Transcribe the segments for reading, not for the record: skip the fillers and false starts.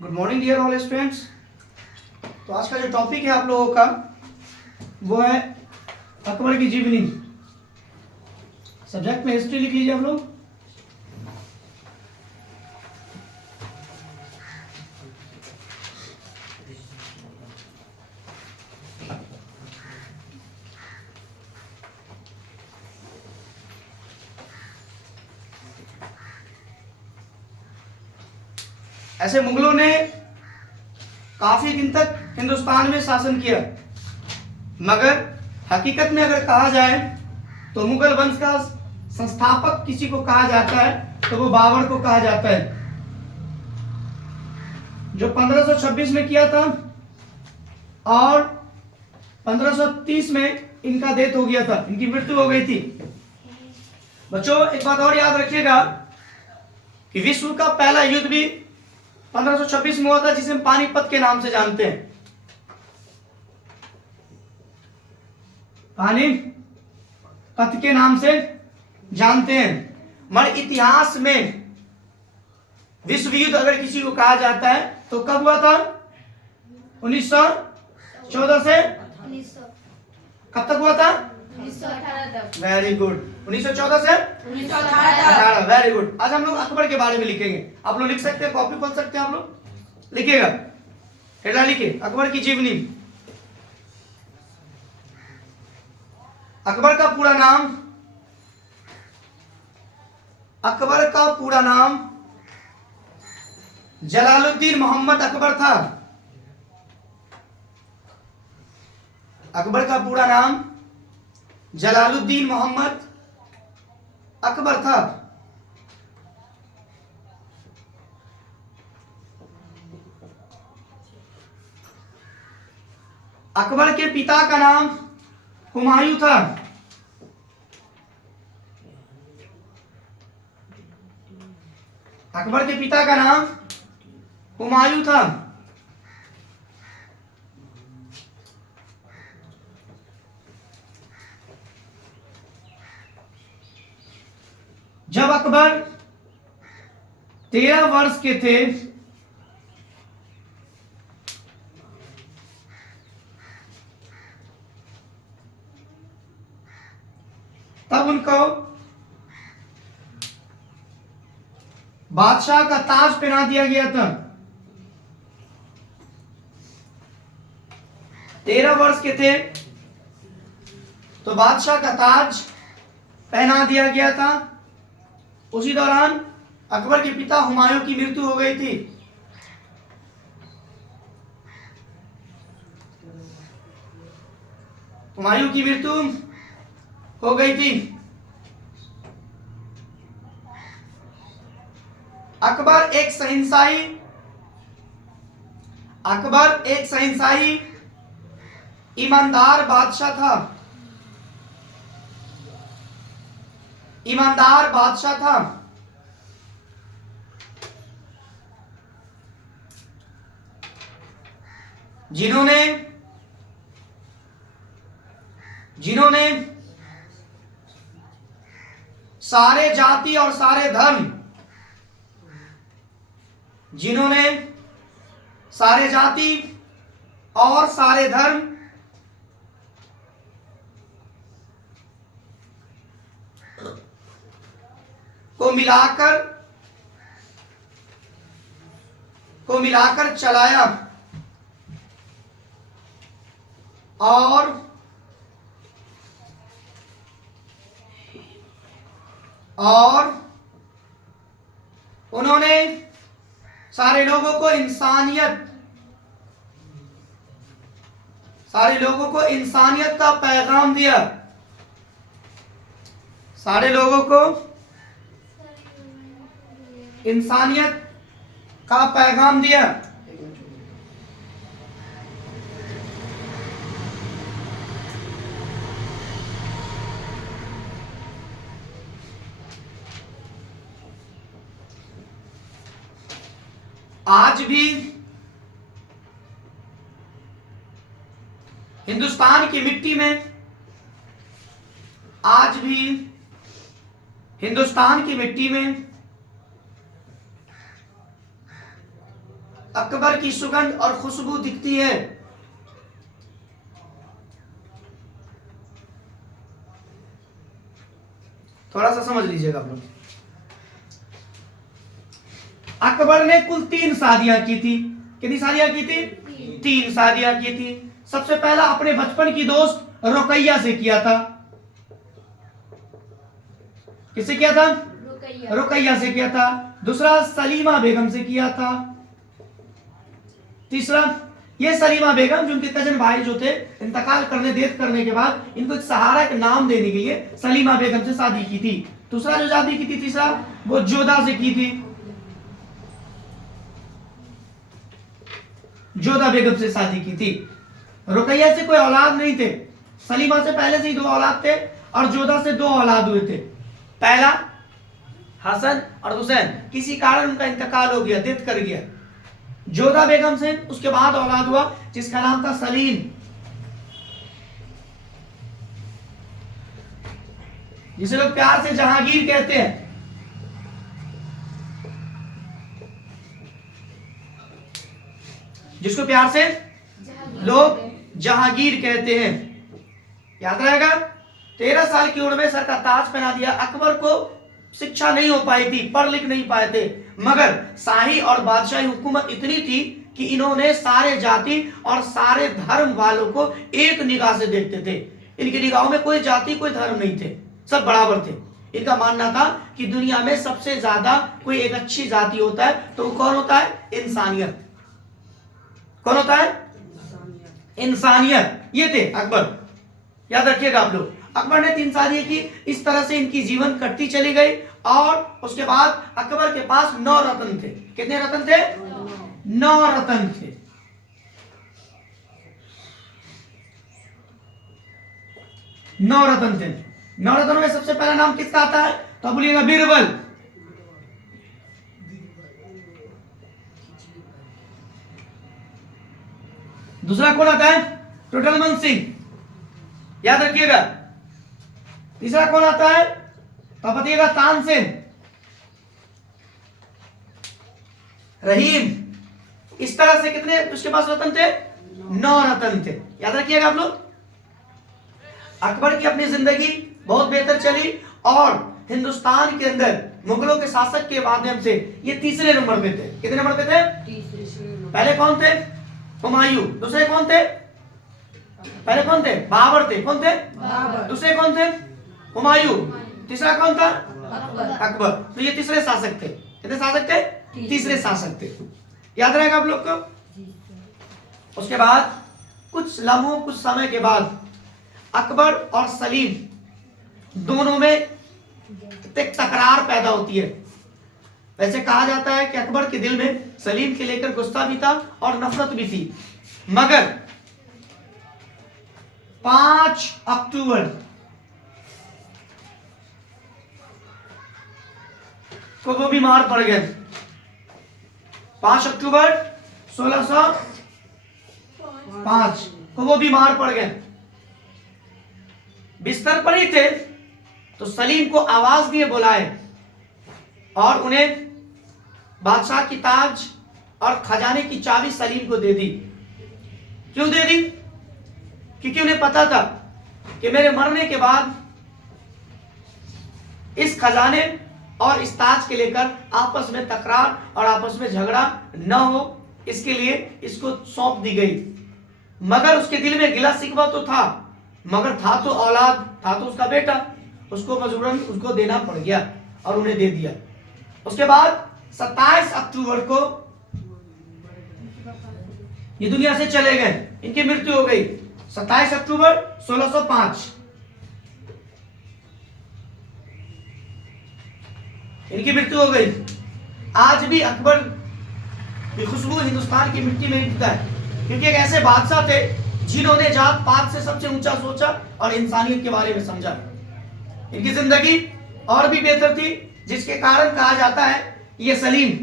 Good morning dear all students. तो आज का जो टॉपिक है आप लोगों का वो है अकबर की जीवनी। सब्जेक्ट में हिस्ट्री लिख लीजिए आप लोग। ऐसे मुगलों ने काफी दिन तक हिंदुस्तान में शासन किया, मगर हकीकत में अगर कहा जाए तो मुगल वंश का संस्थापक किसी को कहा जाता है तो वो बाबर को कहा जाता है, जो 1526 में किया था और 1530 में इनका डेथ हो गया था, इनकी मृत्यु हो गई थी। बच्चों एक बात और याद रखिएगा कि विश्व का पहला युद्ध भी 1526 में हुआ था, जिसे हम पानीपत के नाम से जानते हैं। पानीपत के नाम से जानते हैं। मगर इतिहास में विश्व युद्ध अगर किसी को कहा जाता है तो कब हुआ था? 1914 से कब तक हुआ था? 1918 तक। Very good. 1914 से 1918। Very good. आज हम लोग अकबर के बारे में लिखेंगे। आप लोग लिख सकते हैं, कॉपी खोल सकते हैं, आप लोग लिखिएगा। हेडलाइन लिखिए, अकबर की जीवनी। अकबर का पूरा नाम, अकबर का पूरा नाम जलालुद्दीन मोहम्मद अकबर था। अकबर का पूरा नाम जलालुद्दीन मोहम्मद अकबर था। अकबर के पिता का नाम हुमायूं था। अकबर के पिता का नाम हुमायूं था। जब अकबर 13 वर्ष के थे तब उनको बादशाह का ताज पहना दिया गया था। 13 वर्ष के थे तो बादशाह का ताज पहना दिया गया था। उसी दौरान अकबर के पिता हुमायूं की मृत्यु हो गई थी। हुमायूं की मृत्यु हो गई थी। अकबर एक सहिंसाई ईमानदार बादशाह था। ईमानदार बादशाह था। जिन्होंने सारे जाति और सारे धर्म जिन्होंने सारे जाति और सारे धर्म को मिलाकर चलाया और उन्होंने सारे लोगों को इंसानियत का पैगाम दिया। सारे लोगों को इंसानियत का पैगाम दिया। आज भी हिंदुस्तान की मिट्टी में अकबर की सुगंध और खुशबू दिखती है। थोड़ा सा समझ लीजिएगा आप लोग। अकबर ने कुल 3 शादियां की थी। कितनी शादियां की थी? 3 शादियां की थी। सबसे पहला अपने बचपन की दोस्त रुकैया से किया था। किससे किया था? रुकैया से किया था। दूसरा सलीमा बेगम से किया था। तीसरा ये सलीमा बेगम जो उनके कजन भाई जो थे, इंतकाल करने डेथ करने के बाद इनको एक सहारा, एक नाम देने के लिए सलीमा बेगम से शादी की थी। दूसरा जो शादी की थी, तीसरा वो जोधा से की थी। जोधा बेगम से शादी की थी। रुकैया से कोई औलाद नहीं थे। सलीमा से पहले से ही 2 औलाद थे और जोधा से 2 औलाद हुए थे। पहला हसन और हुसैन, किसी कारण उनका इंतकाल हो गया, डेथ कर गया। जोधा बेगम से उसके बाद औलाद हुआ जिसका नाम था सलीम, जिसे लोग प्यार से जहांगीर कहते हैं। जिसको प्यार से लोग जहांगीर कहते हैं। याद रहेगा। 13 साल की उम्र में सर का ताज पहना दिया। अकबर को शिक्षा नहीं हो पाई थी, पढ़ लिख नहीं पाए थे, मगर शाही और बादशाही हुकूमत इतनी थी कि इन्होंने सारे जाति और सारे धर्म वालों को एक निगाह से देखते थे। इनकी निगाहों में कोई जाति कोई धर्म नहीं थे, सब बराबर थे। इनका मानना था कि दुनिया में सबसे ज्यादा कोई एक अच्छी जाति होता है तो वो कौन होता है? इंसानियत। कौन होता है? इंसानियत। ये थे अकबर। याद रखिएगा आप लोग। अकबर ने 3 शादियां की। इस तरह से इनकी जीवन कटती चली गई और उसके बाद अकबर के पास 9 रत्न थे। कितने रत्न थे? 9 रत्न थे। 9 रत्न थे। 9 रत्नों में सबसे पहला नाम किसका आता है? तो बोलिएगा बीरबल। दूसरा कौन आता है? टोटलमन सिंह। याद रखिएगा। तीसरा कौन आता है? तो बताइएगा तानसेन। रहीम। इस तरह से कितने उसके पास रत्न थे? 9 रत्न थे। याद रखिएगा आप लोग। अकबर की अपनी जिंदगी बहुत बेहतर चली और हिंदुस्तान के अंदर मुगलों के शासक के माध्यम से ये तीसरे नंबर पे थे। कितने नंबर पे थे? पहले कौन थे? हुमायूं। दूसरे कौन थे? पहले कौन थे? बाबर थे। कौन थे? दूसरे कौन थे? हुमायूं। तीसरा कौन था? अकबर। तो ये तीसरे शासक थे। कितने शासक थे? तीसरे शासक थे। याद रहेगा आप लोग को। उसके बाद कुछ लम्हों, कुछ समय के बाद अकबर और सलीम दोनों में एक तकरार पैदा होती है। वैसे कहा जाता है कि अकबर के दिल में सलीम के लेकर गुस्सा भी था और नफरत भी थी, मगर 5 अक्टूबर को वो बीमार पड़ गए। 5 अक्टूबर 1605 को वो बीमार पड़ गए। बिस्तर पर ही थे तो सलीम को आवाज दिए बुलाए और उन्हें बादशाह की ताज और खजाने की चाबी सलीम को दे दी। क्यों दे दी? क्योंकि उन्हें पता था कि मेरे मरने के बाद इस खजाने और इस ताज के लेकर आपस में तकरार और आपस में झगड़ा न हो, इसके लिए इसको सौंप दी गई। मगर उसके दिल में गिला शिकवा तो था, मगर था तो औलाद, था तो उसका बेटा, उसको मजबूरन उसको देना पड़ गया और उन्हें दे दिया। उसके बाद 27 अक्टूबर को ये दुनिया से चले गए। इनकी मृत्यु हो गई 27 अक्टूबर 1605। इनकी मृत्यु हो गई। आज भी अकबर की खुशबू हिंदुस्तान की मिट्टी में दिखता है, क्योंकि एक ऐसे बादशाह थे जिन्होंने जात पात से सबसे ऊंचा सोचा और इंसानियत के बारे में समझा। इनकी जिंदगी और भी बेहतर थी, जिसके कारण कहा जाता है ये सलीम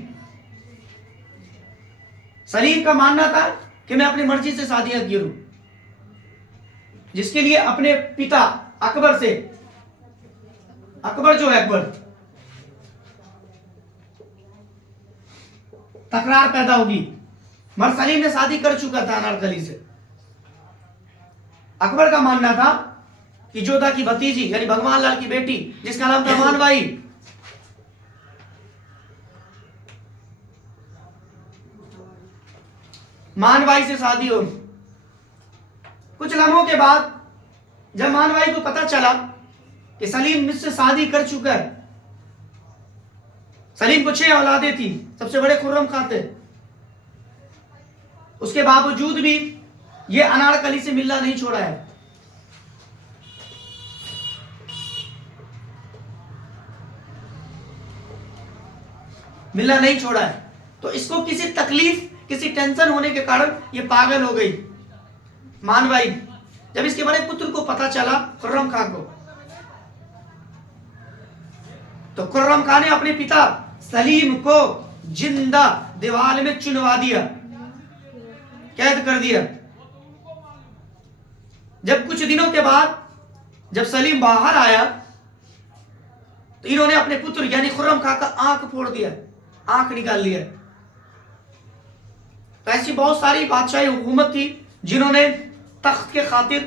का मानना था कि मैं अपनी मर्जी से शादियां करूं, जिसके लिए अपने पिता अकबर से, अकबर जो है अकबर, तकरार पैदा होगी। मगर सलीम ने शादी कर चुका था अनारकली से। अकबर का मानना था कि जोधा की भतीजी यानी भगवान लाल की बेटी जिसका नाम था मानबाई, मानबाई से शादी हो। कुछ लम्हों के बाद जब मानबाई को पता चला कि सलीम मुझसे शादी कर चुका है, सलीम को 6 औलादें थी, सबसे बड़े खुर्रम खां थे, उसके बावजूद भी ये अनारकली से मिलना नहीं छोड़ा है। मिलना नहीं छोड़ा है। तो इसको किसी तकलीफ, किसी टेंशन होने के कारण ये पागल हो गई मानबाई। जब इसके बड़े पुत्र को पता चला खुर्रम खां को, तो खुर्रम खां ने अपने पिता सलीम को जिंदा दीवार में चुनवा दिया, कैद कर दिया। जब कुछ दिनों के बाद जब सलीम बाहर आया तो इन्होंने अपने पुत्र यानी खुर्रम खां का आंख फोड़ दिया, आंख निकाल लिया। तो ऐसी बहुत सारी बादशाही हुकूमत थी जिन्होंने तख्त के खातिर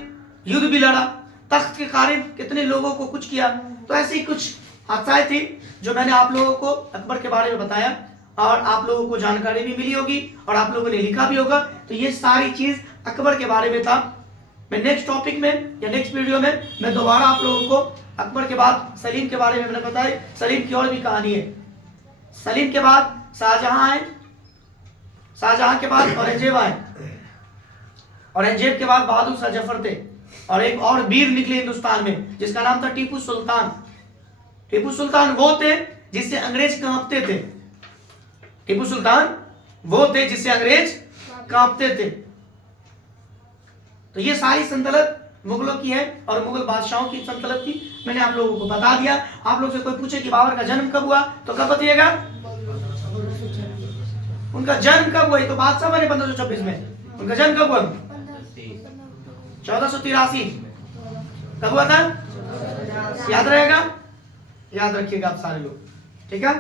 युद्ध भी लड़ा, तख्त के खातिर कितने लोगों को कुछ किया। तो ऐसी कुछ हादसाएं थी जो मैंने आप लोगों को अकबर के बारे में बताया और आप लोगों को जानकारी भी मिली होगी और आप लोगों ने लिखा भी होगा। तो ये सारी चीज अकबर के बारे में था। मैं नेक्स्ट टॉपिक में या नेक्स्ट वीडियो में मैं दोबारा आप लोगों को अकबर के बाद सलीम के बारे में मैंने बताया। सलीम की और भी कहानी है। सलीम के बाद शाहजहां आए, शाहजहां के बाद औरंगजेब आए, औरंगजेब के बाद बहादुर शाह जफर थे और एक और वीर निकले हिंदुस्तान में जिसका नाम था टीपू सुल्तान। टीपू सुल्तान वो थे जिससे अंग्रेज कांपते थे। टीपू सुल्तान वो थे जिससे अंग्रेज कांपते थे। तो ये सारी सल्तनत मुगलों की है और मुगल बादशाहों की सल्तनत थी। मैंने आप लोगों को बता दिया। आप लोग से कोई पूछे कि बाबर का जन्म कब हुआ तो कब बताइएगा? उनका जन्म कब हुआ? तो बादशाह बने 1526 में। उनका जन्म कब हुआ? 1483। कब हुआ था? याद रहेगा? याद रखिएगा आप सारे लोग, ठीक है।